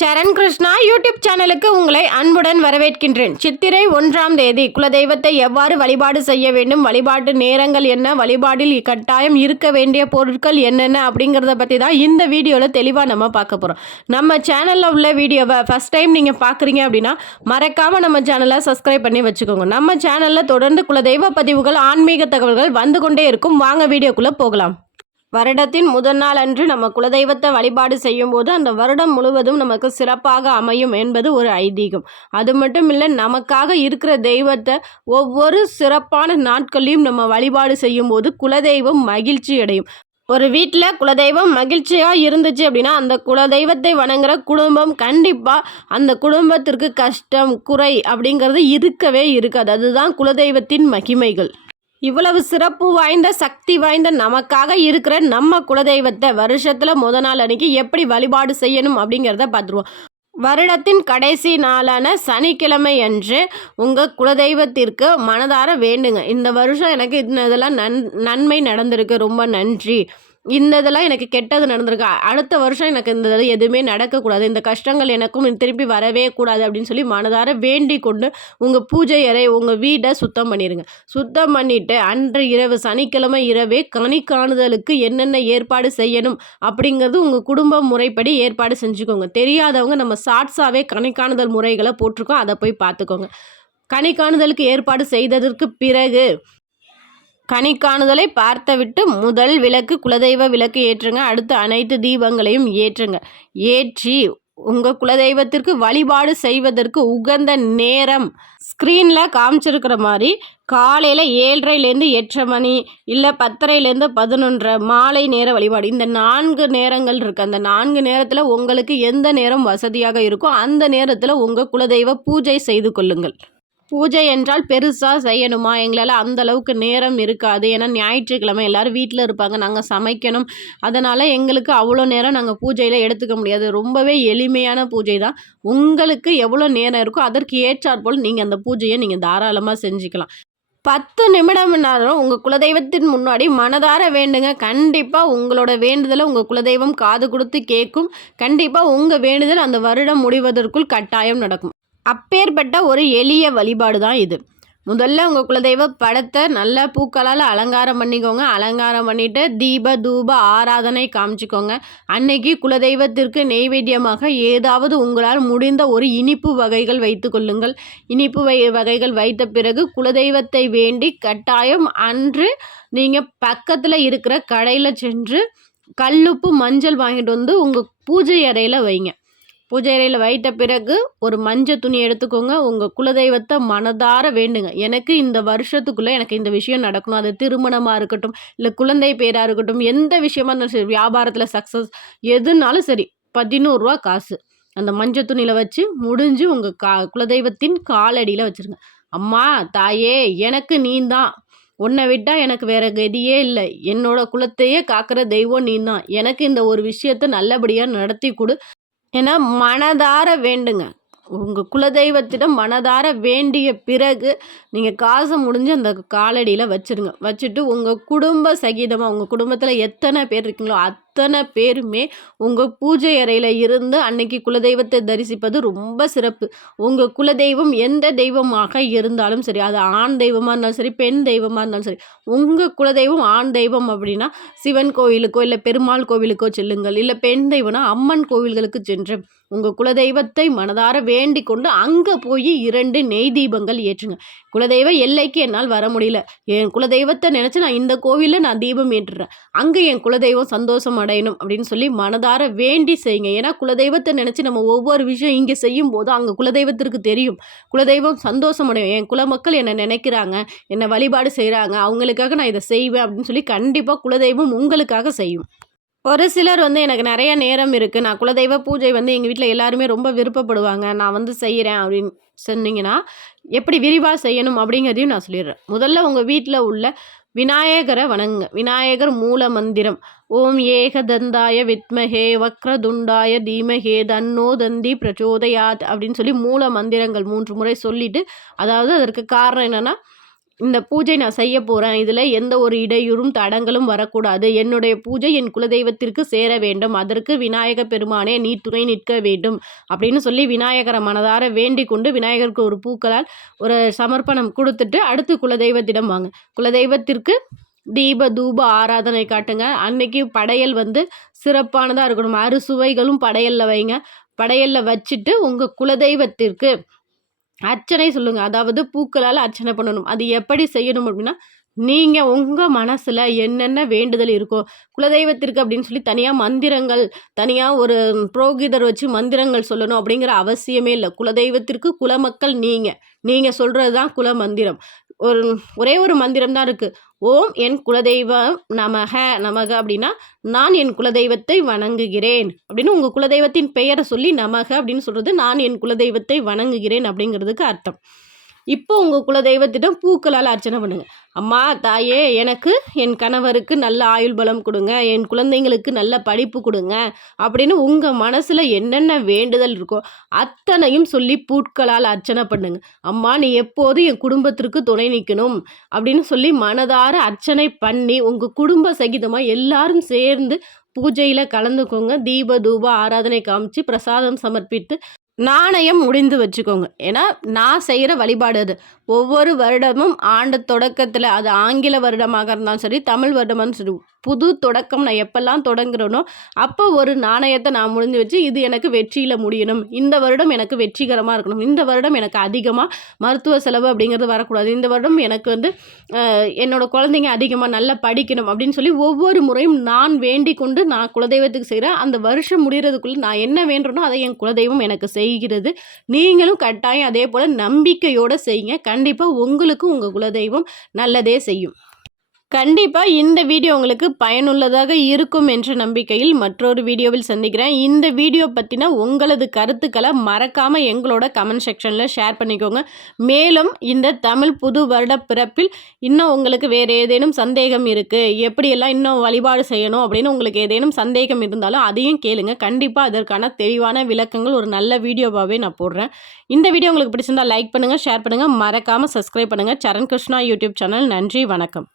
சரண் Krishna YouTube சேனலுக்கு உங்களை அன்புடன் வரவேற்கின்றேன். சித்திரை 1ஆம் தேதி குலதெய்வத்தை எவ்வாறு வழிபாடு செய்ய வேண்டும், வழிபாட்டு நேரங்கள் என்ன, வழிபாடில் கட்டாயம் இருக்க வேண்டிய பொருட்கள் என்னென்ன அப்படிங்கிறத பற்றி தான் இந்த வீடியோவில் தெளிவாக நம்ம பார்க்க போகிறோம். நம்ம சேனலில் உள்ள வீடியோவை ஃபஸ்ட் டைம் நீங்கள் பார்க்குறீங்க அப்படின்னா மறக்காமல் நம்ம சேனலை சப்ஸ்கிரைப் பண்ணி வச்சுக்கோங்க. நம்ம சேனலில் தொடர்ந்து குலதெய்வ பதிவுகள், ஆன்மீக தகவல்கள் வந்து கொண்டே இருக்கும். வாங்க வீடியோக்குள்ளே போகலாம். வருடத்தின் முதல் நாள் அன்று நம்ம குலதெய்வத்தை வழிபாடு செய்யும் போது அந்த வருடம் முழுவதும் நமக்கு சிறப்பாக அமையும் என்பது ஒரு ஐதீகம். அது மட்டும் இல்லை, நமக்காக இருக்கிற தெய்வத்தை ஒவ்வொரு சிறப்பான நாட்களையும் நம்ம வழிபாடு செய்யும் போது குலதெய்வம் மகிழ்ச்சி அடையும். ஒரு வீட்டில் குலதெய்வம் மகிழ்ச்சியாக இருந்துச்சு அப்படின்னா அந்த குலதெய்வத்தை வணங்குற குடும்பம் கண்டிப்பாக அந்த குடும்பத்திற்கு கஷ்டம், குறை அப்படிங்கிறது இருக்கவே இருக்காது. அதுதான் குலதெய்வத்தின் மகிமைகள். இவ்வளவு சிறப்பு வாய்ந்த, சக்தி வாய்ந்த நமக்காக இருக்கிற நம்ம குலதெய்வத்தை வருஷத்தில் முதல் நாள் அன்னைக்கு எப்படி வழிபாடு செய்யணும் அப்படிங்கிறத பார்த்துருவோம். வருடத்தின் கடைசி நாளான சனிக்கிழமை அன்று உங்கள் குலதெய்வத்திற்கு மனதார வேண்டுங்க. இந்த வருஷம் எனக்கு இதெல்லாம் நன்மை நடந்திருக்கு, ரொம்ப நன்றி. இந்த இதெல்லாம் எனக்கு கெட்டது நடந்திருக்கு, அடுத்த வருஷம் எனக்கு இந்த எதுவுமே நடக்கக்கூடாது, இந்த கஷ்டங்கள் எனக்கும் திருப்பி வரவே கூடாது அப்படின்னு சொல்லி மனதார வேண்டி கொண்டு உங்கள் பூஜை அறை, உங்கள் வீடை சுத்தம் பண்ணிடுங்க. சுத்தம் பண்ணிவிட்டு அன்று இரவு, சனிக்கிழமை இரவே கனி காணுதலுக்கு என்னென்ன ஏற்பாடு செய்யணும் அப்படிங்கிறது உங்கள் குடும்ப முறைப்படி ஏற்பாடு செஞ்சுக்கோங்க. தெரியாதவங்க நம்ம ஷார்ட்ஸாகவே கனி காணுதல் முறைகளை போட்டிருக்கோம், அதை போய் பார்த்துக்கோங்க. கனி காணுதலுக்கு ஏற்பாடு செய்ததற்கு பிறகு கனி காணுதலை பார்த்துவிட்டு முதல் விளக்கு, குலதெய்வ விளக்கு ஏற்றுங்க. அடுத்து அனைத்து தீபங்களையும் ஏற்றுங்க. ஏற்றி உங்கள் குலதெய்வத்திற்கு வழிபாடு செய்வதற்கு உகந்த நேரம் ஸ்க்ரீனில் காமிச்சிருக்கிற மாதிரி காலையில் 7:30லேருந்து 8:30 மணி, இல்லை 10:30லேருந்து 11:30 மாலை நேர வழிபாடு. இந்த 4 நேரங்கள் இருக்குது. அந்த 4 நேரத்தில் உங்களுக்கு எந்த நேரம் வசதியாக இருக்கோ அந்த நேரத்தில் உங்கள் குலதெய்வ பூஜை செய்து கொள்ளுங்கள். பூஜை என்றால் பெருசாக செய்யணுமா, எங்களால் அந்த அளவுக்கு நேரம் இருக்காது, ஏன்னா ஞாயிற்றுக்கிழமை எல்லோரும் வீட்டில் இருப்பாங்க, நாங்கள் சமைக்கணும், அதனால் எங்களுக்கு அவ்வளோ நேரம் நாங்கள் பூஜையில் எடுத்துக்க முடியாது. ரொம்பவே எளிமையான பூஜை தான். உங்களுக்கு எவ்வளோ நேரம் இருக்கோ அதற்கு ஏற்றாற்போல் நீங்கள் அந்த பூஜையை நீங்கள் தாராளமாக செஞ்சுக்கலாம். 10 நிமிடம்னாலும் உங்கள் குலதெய்வத்தின் முன்னாடி மனதார வேண்டுங்க. கண்டிப்பாக உங்களோட வேண்டுதலை உங்கள் குலதெய்வம் காது கொடுத்து கேட்கும். கண்டிப்பாக உங்கள் வேண்டுதல் அந்த வருடம் முடிவதற்குள் கட்டாயம் நடக்கும். அப்பேற்பட்ட ஒரு எளிய வழிபாடு தான் இது. முதல்ல உங்கள் குலதெய்வ படத்தை நல்ல பூக்களால் அலங்காரம் பண்ணிக்கோங்க. அலங்காரம் பண்ணிவிட்டு தீப தூப ஆராதனை காமிச்சிக்கோங்க. அன்னைக்கு குலதெய்வத்திற்கு நெய்வேத்தியமாக ஏதாவது உங்களால் முடிந்த ஒரு இனிப்பு வகைகள் வைத்து கொள்ளுங்கள். இனிப்பு வகைகள் வைத்த பிறகு குலதெய்வத்தை வேண்டி கட்டாயம் அன்று நீங்கள் பக்கத்தில் இருக்கிற கடையில் சென்று கல்லுப்பு, மஞ்சள் வாங்கிட்டு வந்து உங்கள் பூஜை அறையில் வைங்க. பூஜை அறையில் வைத்த பிறகு ஒரு மஞ்சள் துணி எடுத்துக்கோங்க. உங்கள் குலதெய்வத்தை மனதார வேண்டுங்க. எனக்கு இந்த வருஷத்துக்குள்ளே எனக்கு இந்த விஷயம் நடக்கணும். அது திருமணமாக இருக்கட்டும், இல்லை குழந்தை பேராக இருக்கட்டும், எந்த விஷயமா இருந்தாலும் சரி, வியாபாரத்தில் சக்ஸஸ், எதுனாலும் சரி, 11 ரூபா காசு அந்த மஞ்சள் துணியில் வச்சு முடிஞ்சு உங்கள் குலதெய்வத்தின் காலடியில் வச்சுருங்க. அம்மா, தாயே, எனக்கு நீ தான், உன்னை விட்டால் எனக்கு வேறு கதியே இல்லை, என்னோட குலத்தையே காக்கிற தெய்வம் நீ தான், எனக்கு இந்த ஒரு விஷயத்தை நல்லபடியாக நடத்தி கொடு என மனதார வேண்டுங்க. உங்கள் குலதெய்வத்திடம் மனதார வேண்டிய பிறகு நீங்கள் காசை முடிஞ்சு அந்த காலடியில் வச்சுருங்க. வச்சுட்டு உங்கள் குடும்ப சகிதமாக, உங்கள் குடும்பத்தில் எத்தனை பேர் இருக்கீங்களோ அத்தனை பேருமே உங்கள் பூஜை அறையில் இருந்து அன்னைக்கு குலதெய்வத்தை தரிசிப்பது ரொம்ப சிறப்பு. உங்கள் குலதெய்வம் எந்த தெய்வமாக இருந்தாலும் சரி, அது ஆண் தெய்வமாக இருந்தாலும் சரி, பெண் தெய்வமாக இருந்தாலும் சரி, உங்கள் குலதெய்வம் ஆண் தெய்வம் அப்படின்னா சிவன் கோவிலுக்கோ இல்லை பெருமாள் கோவிலுக்கோ செல்லுங்கள். இல்லை பெண் தெய்வம்னா அம்மன் கோவில்களுக்கு சென்று உங்கள் குலதெய்வத்தை மனதார வேண்டி கொண்டு அங்கே போய் 2 நெய் தீபங்கள் ஏற்றுங்க. குலதெய்வ எல்லைக்கு என்னால் வர முடியல, என் குலதெய்வத்தை நினச்சி நான் இந்த கோவிலில் நான் தீபம் ஏற்றுறேன், அங்கே என் குலதெய்வம் சந்தோஷம் அடையணும் அப்படின்னு சொல்லி மனதார வேண்டி செய்யுங்க. ஏன்னா குலதெய்வத்தை நினச்சி நம்ம ஒவ்வொரு விஷயம் இங்கே செய்யும் போது அங்கே குலதெய்வத்திற்கு தெரியும், குலதெய்வம் சந்தோஷம் அடையும், என் குலமக்கள் என்னை நினைக்கிறாங்க, என்னை வழிபாடு செய்கிறாங்க, அவங்களுக்காக நான் இதை செய்வேன் அப்படின்னு சொல்லி கண்டிப்பாக குலதெய்வம் உங்களுக்காக செய்யும். ஒரு சிலர் எனக்கு நிறைய நேரம் இருக்குது, நான் குலதெய்வ பூஜை எங்கள் வீட்டில் எல்லாருமே ரொம்ப விருப்பப்படுவாங்க, நான் செய்கிறேன் அப்படின்னு சொன்னீங்கன்னா எப்படி விரிவாக செய்யணும் அப்படிங்கிறதையும் நான் சொல்லிடுறேன். முதல்ல உங்கள் வீட்டில் உள்ள விநாயகரை வணங்குங்க. விநாயகர் மூல மந்திரம் ஓம் ஏகதந்தாய வித்மஹே வக்ரதுண்டாய தீமஹே தன்னோ தந்தி பிரச்சோதயாத் அப்படின்னு சொல்லி மூல மந்திரங்கள் 3 முறை சொல்லிவிட்டு, அதாவது அதற்கு காரணம் என்னென்னா இந்த பூஜை நான் செய்ய போகிறேன், இதில் எந்த ஒரு இடையூறும் தடங்களும் வரக்கூடாது, என்னுடைய பூஜை என் குலதெய்வத்திற்கு சேர வேண்டும், அதற்கு விநாயக பெருமானே நீ துணை நிற்க வேண்டும் அப்படின்னு சொல்லி விநாயகரை மனதார வேண்டிக் கொண்டு விநாயகருக்கு ஒரு பூக்களால் ஒரு சமர்ப்பணம் கொடுத்துட்டு அடுத்து குலதெய்வத்திடம் வாங்க. குலதெய்வத்திற்கு தீப தூப ஆராதனை காட்டுங்க. அன்னைக்கு படையல் சிறப்பானதாக இருக்கணும். அறுசுவைகளும் படையலில் வைங்க. படையலில் வச்சுட்டு உங்கள் குலதெய்வத்திற்கு அர்ச்சனை சொல்லுங்க. அதாவது பூக்களால் அர்ச்சனை பண்ணணும். அது எப்படி செய்யணும் அப்படின்னா, நீங்கள் உங்கள் மனசில் என்னென்ன வேண்டுதல் இருக்கோ குலதெய்வத்திற்கு அப்படின்னு சொல்லி தனியாக மந்திரங்கள், தனியாக ஒரு புரோகிதர் வச்சு மந்திரங்கள் சொல்லணும் அப்படிங்கிற அவசியமே இல்லை. குலதெய்வத்திற்கு குலமக்கள் நீங்கள் சொல்கிறது தான் குல மந்திரம். ஒரே ஒரு மந்திரம் தான் இருக்குது. ஓம் என் குலதெய்வம் நமக நமக அப்படின்னா நான் என் குலதெய்வத்தை வணங்குகிறேன் அப்படின்னு உங்கள் குலதெய்வத்தின் பெயரை சொல்லி நமக அப்படின்னு சொல்கிறது நான் என் குலதெய்வத்தை வணங்குகிறேன் அப்படிங்கிறதுக்கு அர்த்தம். இப்போ உங்கள் குலதெய்வத்திடம் பூக்களால் அர்ச்சனை பண்ணுங்க. அம்மா தாயே, எனக்கு என் கணவருக்கு நல்ல ஆயுள் பலம் கொடுங்க, என் குழந்தைங்களுக்கு நல்ல படிப்பு கொடுங்க அப்படின்னு உங்கள் மனசில் என்னென்ன வேண்டுதல் இருக்கோ அத்தனையும் சொல்லி பூக்களால் அர்ச்சனை பண்ணுங்க. அம்மா நீ எப்போதும் என் குடும்பத்திற்கு துணை நிற்கணும் அப்படின்னு சொல்லி மனதார அர்ச்சனை பண்ணி உங்கள் குடும்ப சகிதமாக எல்லாரும் சேர்ந்து பூஜையில் கலந்துக்கோங்க. தீப தூப ஆராதனை காமிச்சு பிரசாதம் சமர்ப்பித்து நாணயம் முடிந்து வச்சுக்கோங்க. ஏன்னா நான் செய்கிற வழிபாடு அது. ஒவ்வொரு வருடமும் ஆண்டு தொடக்கத்தில், அது ஆங்கில வருடமாக இருந்தாலும் சரி, தமிழ் வருடமாக சரி, புது தொடக்கம் நான் எப்பெல்லாம் தொடங்குறேனோ அப்போ ஒரு நாணயத்தை நான் முடிஞ்சு வச்சு இது எனக்கு வெற்றியில் முடியணும், இந்த வருடம் எனக்கு வெற்றிகரமாக இருக்கணும், இந்த வருடம் எனக்கு அதிகமாக மருத்துவ செலவு அப்படிங்கிறது வரக்கூடாது, இந்த வருடம் எனக்கு என்னோட குழந்தைங்க அதிகமாக நல்லா படிக்கணும் அப்படின்னு சொல்லி ஒவ்வொரு முறையும் நான் வேண்டிக் கொண்டு நான் குலதெய்வத்துக்கு செய்கிறேன். அந்த வருஷம் முடிகிறதுக்குள்ளே நான் என்ன வேண்டுறனோ அதை என் குலதெய்வம் எனக்கு செய்கிறது. நீங்களும் கட்டாயம் அதே போல் நம்பிக்கையோடு செய்யுங்க. கண்டிப்பாக உங்களுக்கும் உங்கள் குலதெய்வம் நல்லதே செய்யும். கண்டிப்பாக இந்த வீடியோ உங்களுக்கு பயனுள்ளதாக இருக்கும் என்ற நம்பிக்கையில் மற்றொரு வீடியோவில் சந்திக்கிறேன். இந்த வீடியோ பற்றின உங்களது கருத்துக்களை மறக்காமல் எங்களோட கமெண்ட் செக்ஷனில் ஷேர் பண்ணிக்கோங்க. மேலும் இந்த தமிழ் புது வருட பிறப்பில் இன்னும் உங்களுக்கு வேறு ஏதேனும் சந்தேகம் இருக்குது, எப்படியெல்லாம் இன்னும் வழிபாடு செய்யணும் அப்படின்னு உங்களுக்கு ஏதேனும் சந்தேகம் இருந்தாலும் அதையும் கேளுங்க. கண்டிப்பாக அதற்கான தெளிவான விளக்கங்கள் ஒரு நல்ல வீடியோவாகவே நான் போடுறேன். இந்த வீடியோ உங்களுக்கு பிடிச்சிருந்தால் லைக் பண்ணுங்கள், ஷேர் பண்ணுங்கள், மறக்காமல் சப்ஸ்கிரைப் பண்ணுங்கள். சரண் கிருஷ்ணா யூடியூப் சேனல். நன்றி, வணக்கம்.